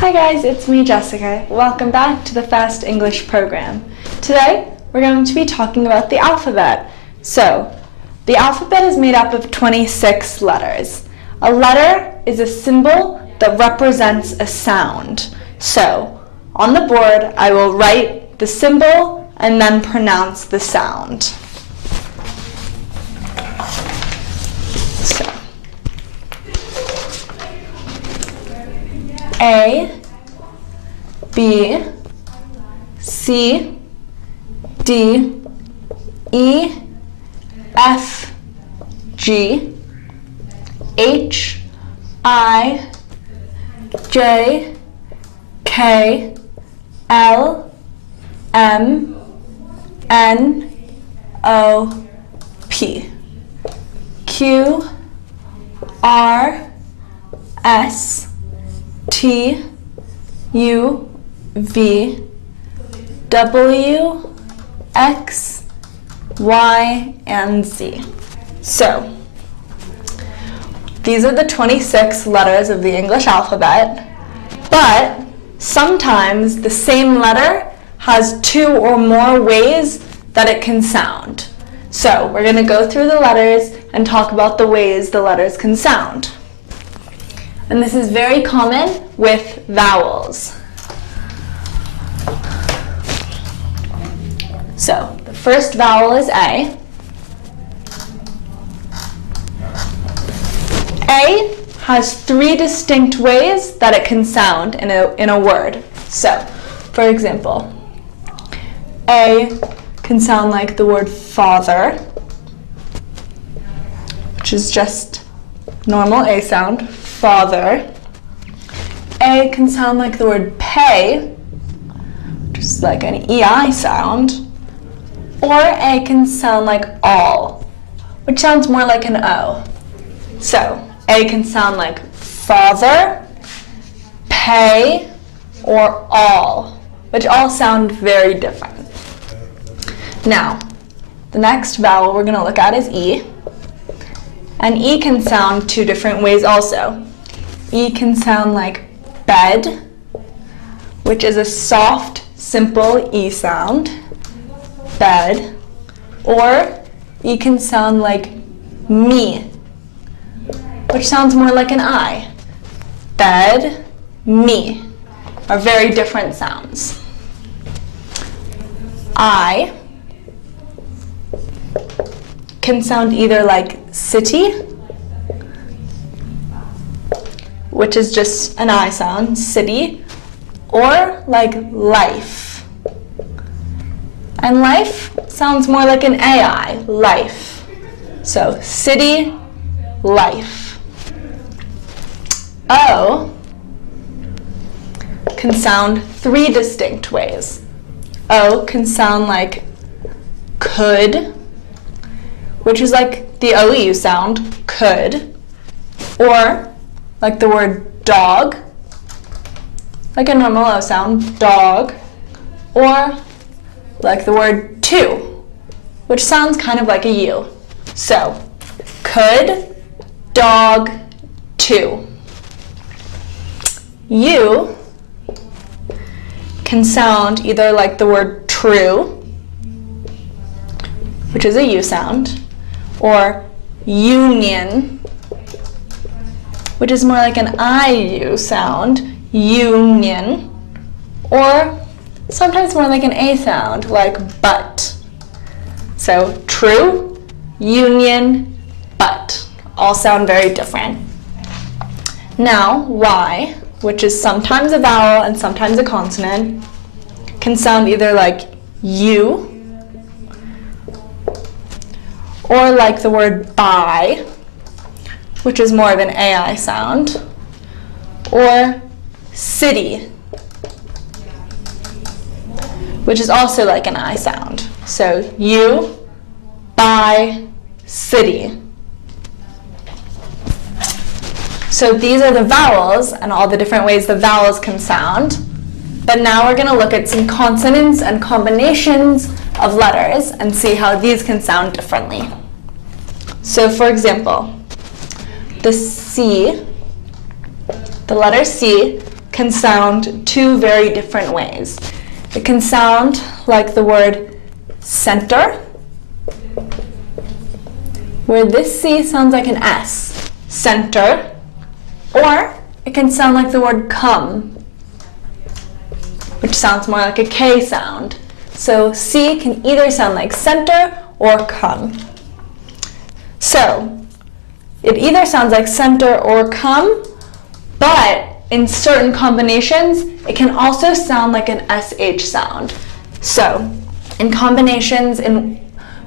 Hi guys, it's me, Jessica. Welcome back to the Fast English program. Today, we're going to be talking about the alphabet. So, the alphabet is made up of 26 letters. A letter is a symbol that represents a sound. So, on the board, I will write the symbol and then pronounce the sound. A, B, C, D, E, F, G, H, I, J, K, L, M, N, O, P, Q, R, S, T, U, V, W, X, Y, and Z. So, these are the 26 letters of the English alphabet, but sometimes the same letter has two or more ways that it can sound. So, we're going to go through the letters and talk about the ways the letters can sound. And this is very common with vowels. So, the first vowel is A. A has three distinct ways that it can sound in a word. So, for example, A can sound like the word father, which is just normal A sound. Father. A can sound like the word pay, just like an EI sound, or A can sound like all, which sounds more like an O. So, A can sound like father, pay, or all, which all sound very different. Now, the next vowel we're going to look at is E. And E can sound two different ways also. E can sound like bed, which is a soft, simple E sound, bed. Or E can sound like me, which sounds more like an I. Bed, me are very different sounds. I can sound either like city, which is just an I sound, city, or like life. And life sounds more like an AI, life. So city, life. O can sound three distinct ways. O can sound like could, which is like the OU sound, could, or like the word dog, like a normal O sound, dog, or like the word to, which sounds kind of like a U. So, could, dog, to. U can sound either like the word true, which is a U sound, or union, which is more like an IU sound, union, or sometimes more like an A sound, like but. So true, union, but, all sound very different. Now, Y, which is sometimes a vowel and sometimes a consonant, can sound either like U, or like the word buy, which is more of an AI sound, or city, which is also like an I sound. So U, buy, city. So these are the vowels and all the different ways the vowels can sound. But now we're going to look at some consonants and combinations of letters and see how these can sound differently. So for example, the C, the letter C can sound two very different ways. It can sound like the word center, where this C sounds like an S, center, or it can sound like the word come, which sounds more like a K sound. So C can either sound like center or come. So it either sounds like center or come, but in certain combinations, it can also sound like an SH sound. So in combinations in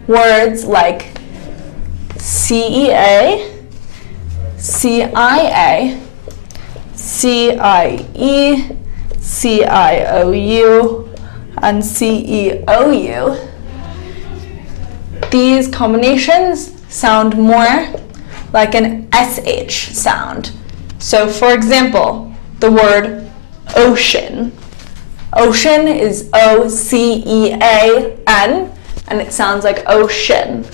words like CEA, CIA, CIE, CIOU, and CEOU, these combinations sound more like an SH sound. So for example, the word ocean. Ocean is O-C-E-A-N, and it sounds like ocean.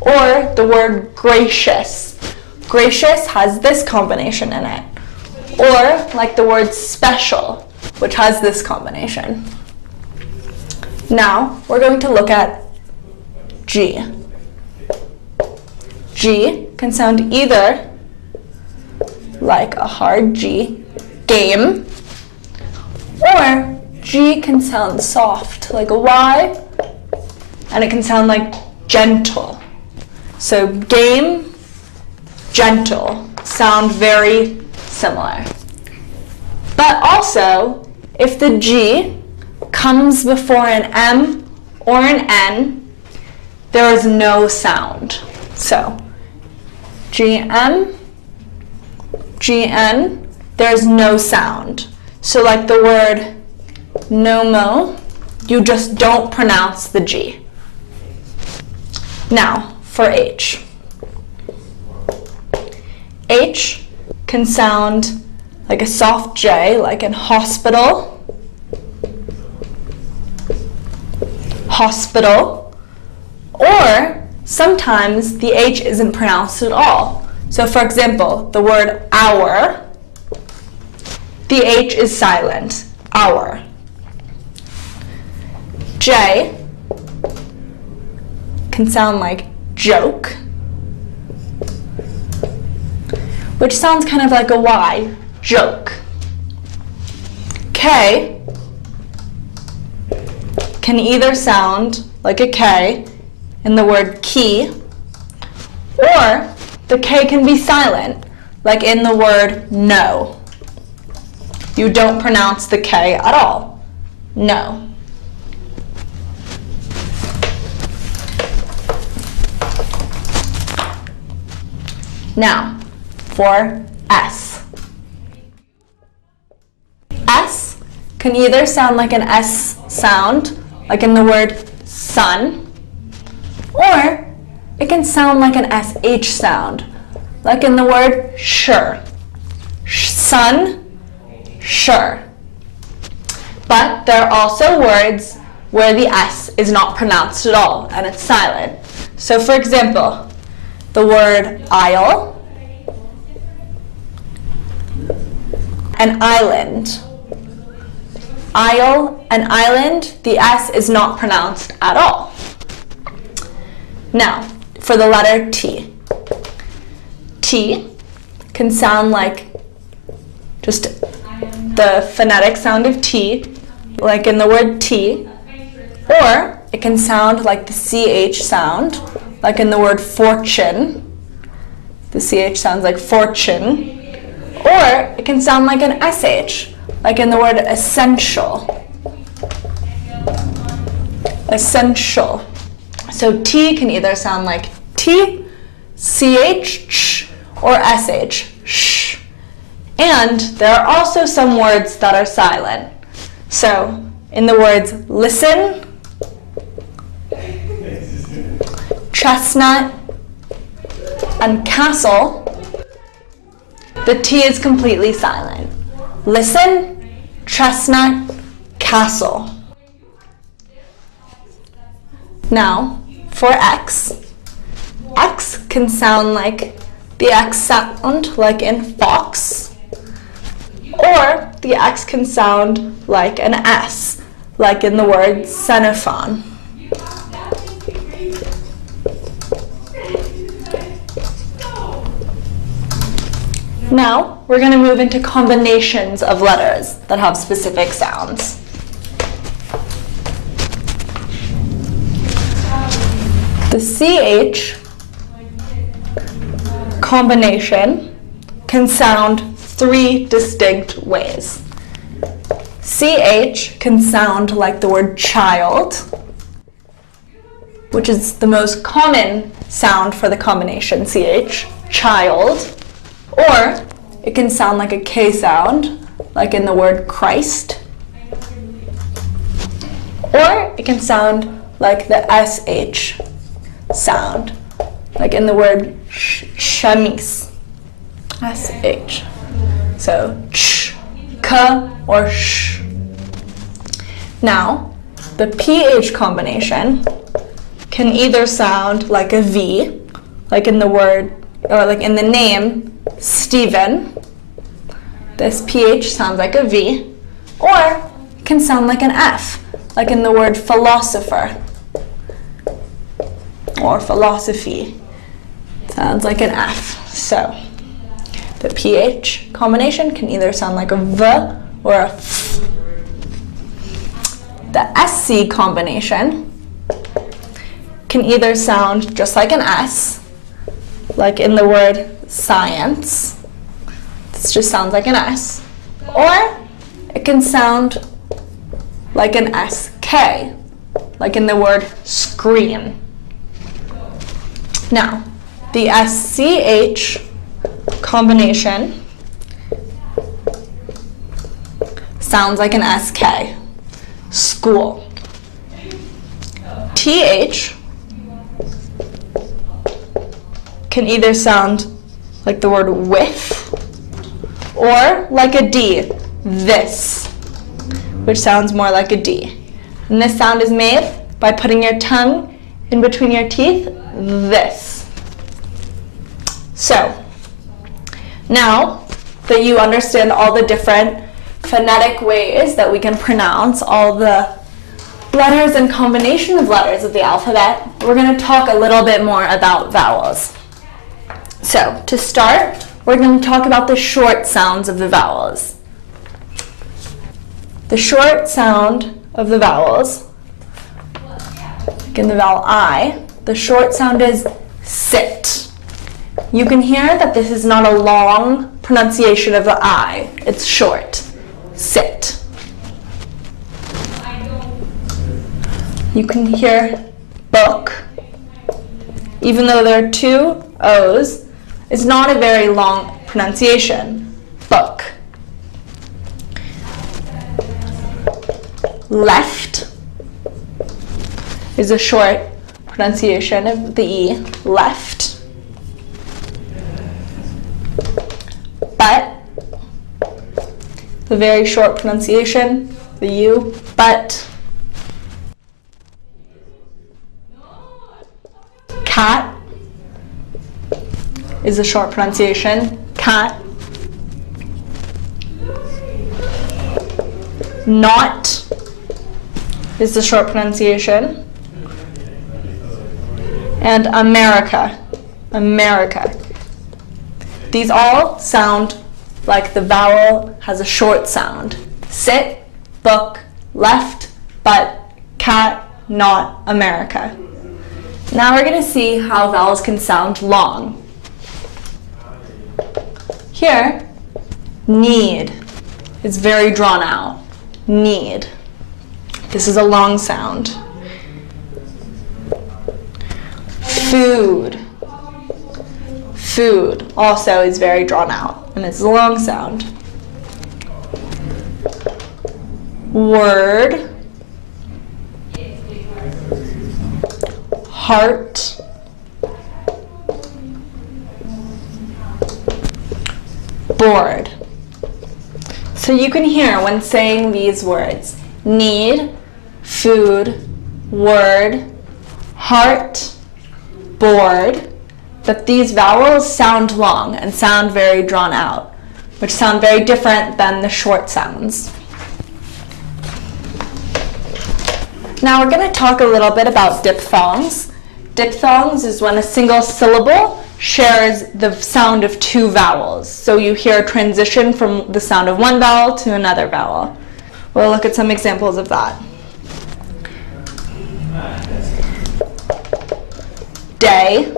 Or the word gracious. Gracious has this combination in it. Or like the word special, which has this combination. Now, we're going to look at G. G can sound either like a hard G, game, or G can sound soft, like a Y, and it can sound like gentle. So game, gentle sound very similar. But also, if the G comes before an M or an N, there is no sound. So GM, GN, there's no sound. So like the word nomo, you just don't pronounce the G. Now, for H. H can sound like a soft J, like in hospital, hospital, or sometimes the H isn't pronounced at all. So for example, the word hour, the H is silent, hour. J can sound like joke, which sounds kind of like a Y, joke. K can either sound like a K in the word key, or the K can be silent, like in the word no. You don't pronounce the K at all. No. Now, for S. S can either sound like an S sound, like in the word sun, or it can sound like an SH sound, like in the word sure. Sun, sure. But there are also words where the S is not pronounced at all, and it's silent. So for example, the word isle and island. Isle and island, the S is not pronounced at all. Now, for the letter T. T can sound like just the phonetic sound of T, like in the word tea, or it can sound like the CH sound, like in the word fortune. The CH sounds like fortune. Or it can sound like an SH, like in the word essential. Essential. So T can either sound like T, CH, sh, or SH, sh. And there are also some words that are silent. So in the words listen, chestnut, and castle, the T is completely silent. Listen, chestnut, castle. Now, for X. X can sound like the X sound, like in fox, Or the X can sound like an S, like in the word Xenophon. Now, we're going to move into combinations of letters that have specific sounds. The CH combination can sound 3 distinct ways. CH can sound like the word child, which is the most common sound for the combination CH, child. Or it can sound like a K sound, like in the word Christ. Or it can sound like the SH sound, like in the word chemise. SH. So ch, k, or sh. Now, the PH combination can either sound like a V, like in the word, or like in the name Stephen. This PH sounds like a V, or it can sound like an F, like in the word philosopher or philosophy. Sounds like an F. So the PH combination can either sound like a V or a F. The SC combination can either sound just like an S, like in the word science. This just sounds like an S. Or it can sound like an SK, like in the word screen. Now, the SCH combination sounds like an SK, school. TH can either sound like the word with, or like a D, this, which sounds more like a D. And this sound is made by putting your tongue in between your teeth, this. So, now that you understand all the different phonetic ways that we can pronounce all the letters and combination of letters of the alphabet, we're going to talk a little bit more about vowels. So, to start, we're going to talk about the short sounds of the vowels. The short sound of the vowels, like in the vowel I, the short sound is sit. You can hear that this is not a long pronunciation of the I. It's short. Sit. You can hear book. Even though there are 2 O's, it's not a very long pronunciation. Book. Left is a short pronunciation of the E. Left. But, the very short pronunciation, the U. But. Cat is a short pronunciation. Cat. Not is the short pronunciation. And America. America. These all sound like the vowel has a short sound. Sit, book, left, but, cat, not, America. Now we're going to see how vowels can sound long. Here, need is very drawn out. Need. This is a long sound. Food. Food also is very drawn out, and it's a long sound. Word. Heart. Bored. So you can hear when saying these words, need, food, word, heart, bored, that these vowels sound long and sound very drawn out. which sound very different than the short sounds. Now we're going to talk a little bit about diphthongs. Diphthongs is when a single syllable shares the sound of two vowels. So you hear a transition from the sound of one vowel to another vowel. We'll look at some examples of that. Day.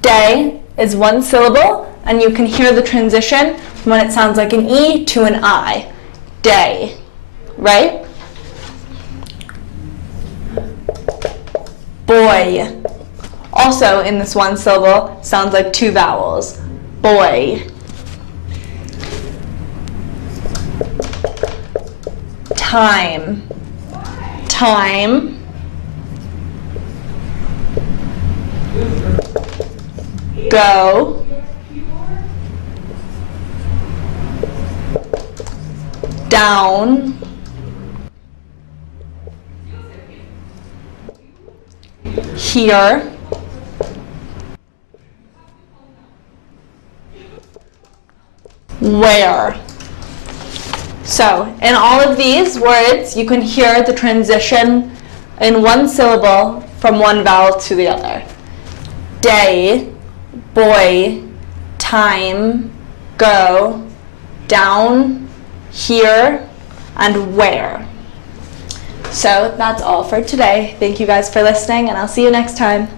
Day is one syllable, and you can hear the transition when it sounds like an E to an I. Day, right? Boy. Also in this one syllable, sounds like two vowels. Boy. Time. Time. Go. Down. Here. Where. So, in all of these words, you can hear the transition in one syllable from one vowel to the other. Day, boy, time, go, down, here, and where. So that's all for today. Thank you guys for listening, and I'll see you next time.